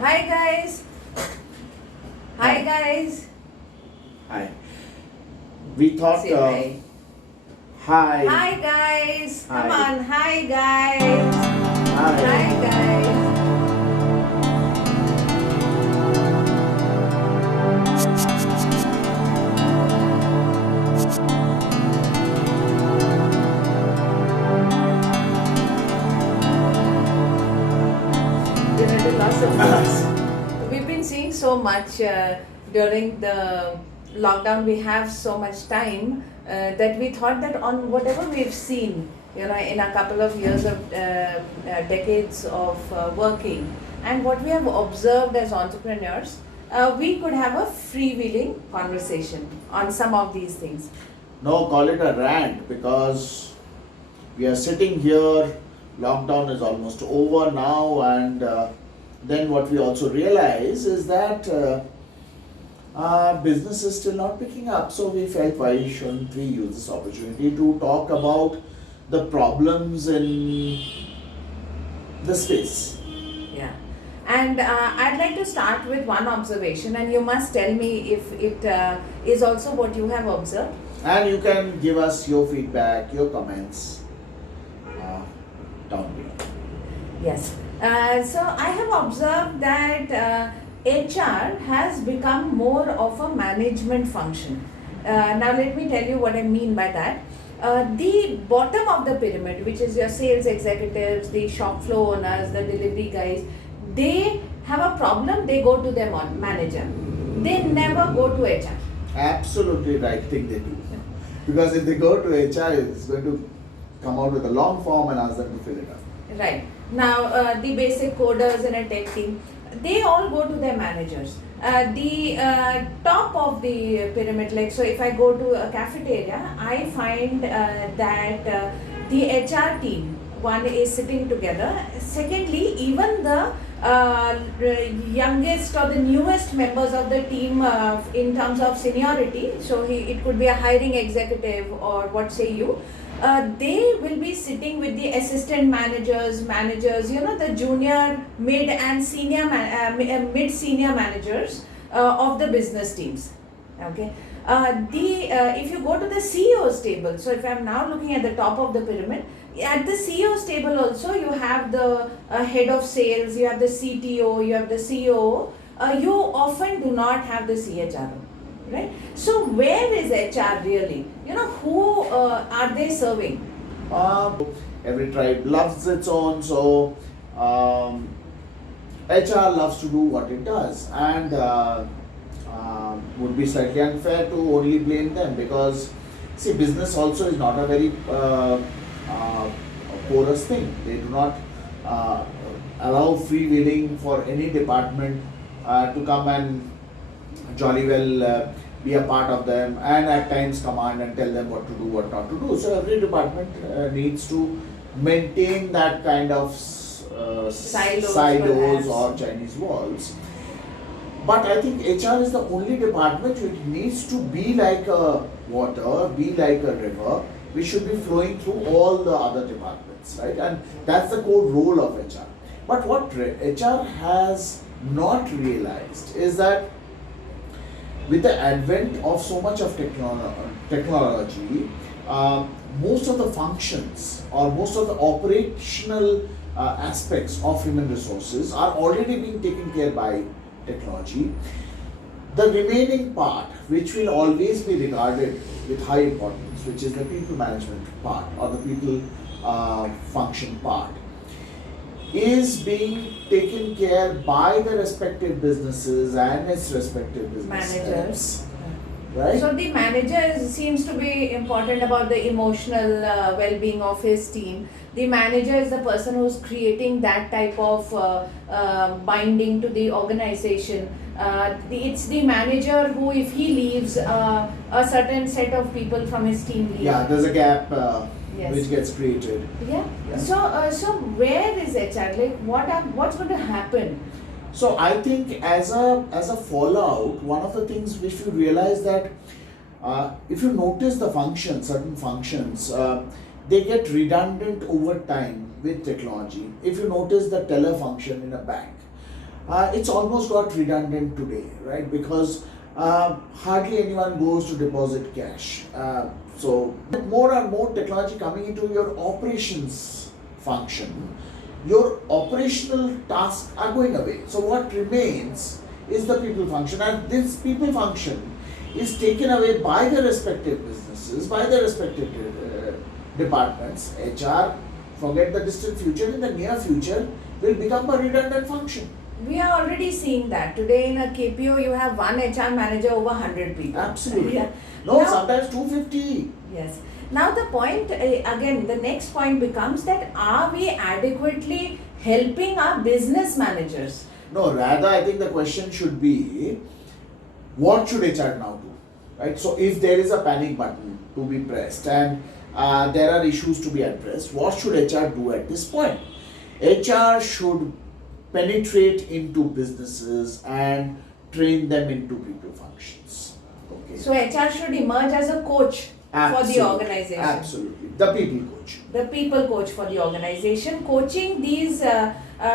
Hi guys. Hi Hi. guys. Hi. We thought, Say hi. hi, Hi guys. Come hi, on. Hi guys. Hi hi. guys. There are lots of things. We've been seeing so much during the lockdown. We have so much time that we thought that on whatever we've seen, in a couple of years of decades of working, and what we have observed as entrepreneurs, we could have a freewheeling conversation on some of these things. No, call it a rant because we are sitting here, lockdown is almost over now, and then what we also realize is that business is still not picking up. So we felt, why shouldn't we use this opportunity to talk about the problems in the space? Yeah. And I'd like to start with one observation, and you must tell me if it is also what you have observed. And you can give us your feedback, your comments down below. Yes. So I have observed that HR has become more of a management function. Now, let me tell you what I mean by that. The bottom of the pyramid, which is your sales executives, the shop floor owners, the delivery guys, they have a problem, they go to their manager. They never go to HR. Absolutely right thing they do. Because if they go to HR, it's going to come out with a long form and ask them to fill it up. Right. Now, the basic coders in a tech team, they all go to their managers. The top of the pyramid, like, so if I go to a cafeteria, I find that the HR team, one is sitting together. Secondly, even the youngest or the newest members of the team in terms of seniority, so it could be a hiring executive or what say you, they will be sitting with the assistant managers, the junior, mid, and senior, mid senior managers of the business teams. Okay. The If you go to the CEO's table, so if I'm now looking at the top of the pyramid, at the CEO's table also you have the head of sales, you have the CTO, you have the CEO. You often do not have the CHRO. Right? So where is HR really? Who are they serving? Every tribe loves its own, so HR loves to do what it does, and would be slightly unfair to only blame them because, see, business also is not a very porous thing. They do not allow freewheeling for any department to come and jolly well be a part of them and at times command and tell them what to do, what not to do. So every department needs to maintain that kind of silos or Chinese walls. But I think HR is the only department which needs to be like a water, be like a river, which should be flowing through all the other departments, right? And that's the core role of HR. But what HR has not realized is that with the advent of so much of technology, most of the functions or most of the operational aspects of human resources are already being taken care by technology. The remaining part, which will always be regarded with high importance, which is the people management part or the people function part, is being taken care by the respective businesses and its respective business Managers. heads, right? So the manager seems to be important about the emotional well-being of his team. The manager is the person who's creating that type of binding to the organization. It's the manager who, if he leaves, a certain set of people from his team leave. Yeah, there's a gap Yes. which gets created. Yeah. Yeah. So where is HR? Like, what's going to happen? So I think as a fallout, one of the things which you realize that if you notice the functions, certain functions, they get redundant over time with technology. If you notice the teller function in a bank, it's almost got redundant today, right? Because hardly anyone goes to deposit cash. So more and more technology coming into your operations function, your operational tasks are going away. So what remains is the people function, and this people function is taken away by the respective businesses, by the respective departments. HR, forget the distant future, in the near future will become a redundant function. We are already seeing that. Today in a KPO, you have one HR manager over 100 people. Absolutely. Yeah. No, Now- sometimes 250. Yes. Now the point, again, the next point becomes that are we adequately helping our business managers? No, rather I think the question should be, what should HR now do? Right? So if there is a panic button to be pressed and there are issues to be addressed, what should HR do at this point? HR should penetrate into businesses and train them into people functions. Okay. So HR should emerge as a coach for the organization. Absolutely. The people coach. The people coach for the organization, coaching these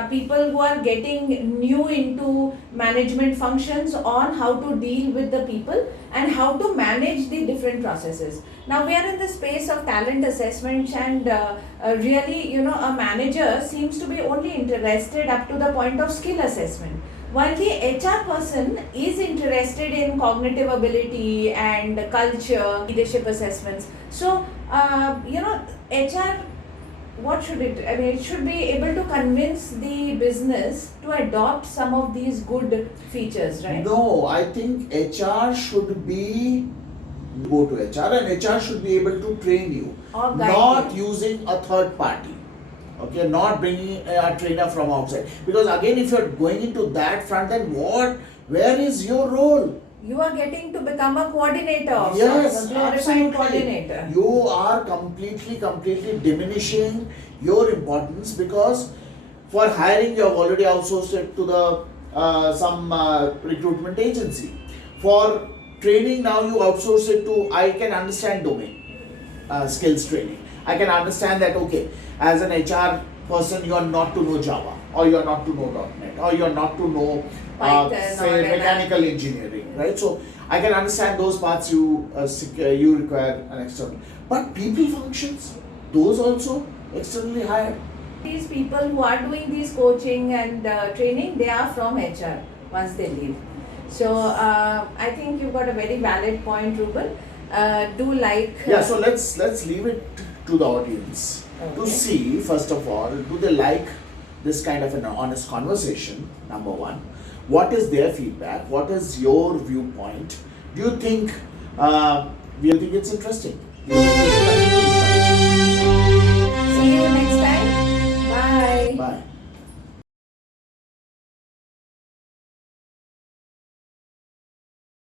people who are getting new into management functions on how to deal with the people and how to manage the different processes. Now we are in the space of talent assessments, and really, a manager seems to be only interested up to the point of skill assessment, while the HR person is interested in cognitive ability and culture, leadership assessments. So, HR, what should it? I mean, it should be able to convince the business to adopt some of these good features, right? No, I think HR should be go to HR, and HR should be able to train you, Or guide not you. using a third party. Okay, not bringing a trainer from outside. Because again, if you're going into that front, then where is your role? You are getting to become a coordinator of Yes, sorts, a glorified absolutely. coordinator. You are completely diminishing your importance, because for hiring you have already outsourced it to the some recruitment agency. For training now you outsource it to, I can understand domain skills training. I can understand that, okay, as an HR person you are not to know Java, or you are not to know .NET, or you are not to know Python say or mechanical engineering, right? So I can understand those parts you require an external. But people functions, those also externally hired. These people who are doing these coaching and training, they are from HR once they leave. So I think you've got a very valid point, Ruben. Do like Yeah, so let's leave it to the audience to Okay. see, first of all, do they like this kind of an honest conversation, number one. What is their feedback? What is your viewpoint? Do you think it's interesting? Do you think it's